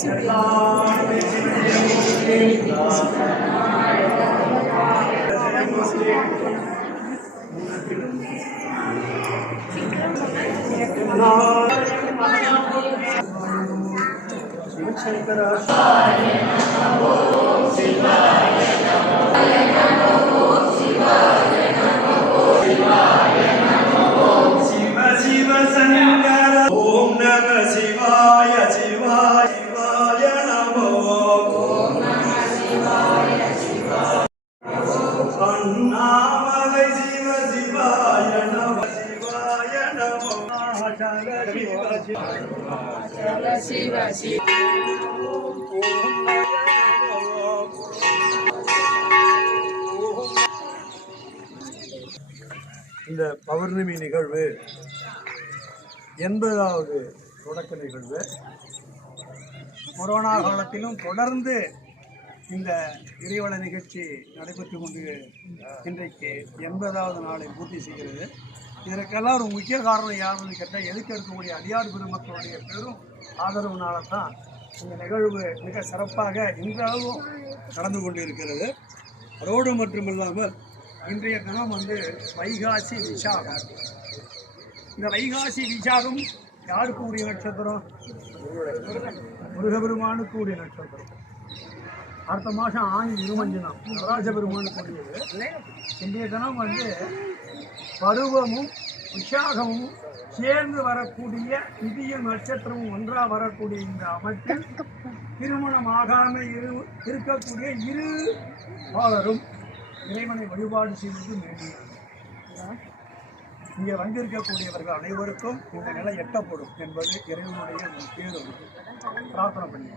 சிவ நம சிவாய சிவாய சிவாய நமோ அண்ணாமலை சிவ சிவாய நம சிவாய நமோ சிவ சிவ இந்த பௌர்ணமி நிகழ்வு எண்பதாவது தொடக்க நிகழ்வு. கொரோனா காலத்திலும் தொடர்ந்து இந்த இறைவள நிகழ்ச்சி நடைபெற்று கொண்டு இன்றைக்கு எண்பதாவது நாளை பூர்த்தி செய்கிறது. இதற்கெல்லாம் ஒரு முக்கிய காரணம் யாருன்னு கேட்டால் எதுக்கு இருக்கக்கூடிய அடியார் பெருமக்களுடைய பெரும் ஆதரவுனால தான் இந்த நிகழ்வு மிக சிறப்பாக இன்றளவும் நடந்து கொண்டிருக்கிறது. அதோடு மட்டுமில்லாமல் இன்றைய தினம் வந்து வைகாசி விசாகம் இந்த வைகாசி விசாகம் யாருக்கு உரிய நட்சத்திரம்? முருகபெருமானுக்கு உரிய நட்சத்திரம். அடுத்த மாதம் ஆணி இருமஞ்சனம் நடராஜ பெருமானுக்கு உரியது. இன்றைய தினம் வந்து பருவமும் விசாகமும் சேர்ந்து வரக்கூடிய திதியும் நட்சத்திரமும் ஒன்றாக வரக்கூடிய இந்த அமைப்பில் திருமணம் ஆகாமல் இரு இருக்கக்கூடிய இரு பாலரும் இறைவனை வழிபாடு செய்வது மேலும் இங்கே வந்திருக்கக்கூடியவர்கள் அனைவருக்கும் இந்த நிலை எட்டப்படும் என்பது இறைவனுடைய ஒரு பேரு பிரார்த்தனை பண்ணி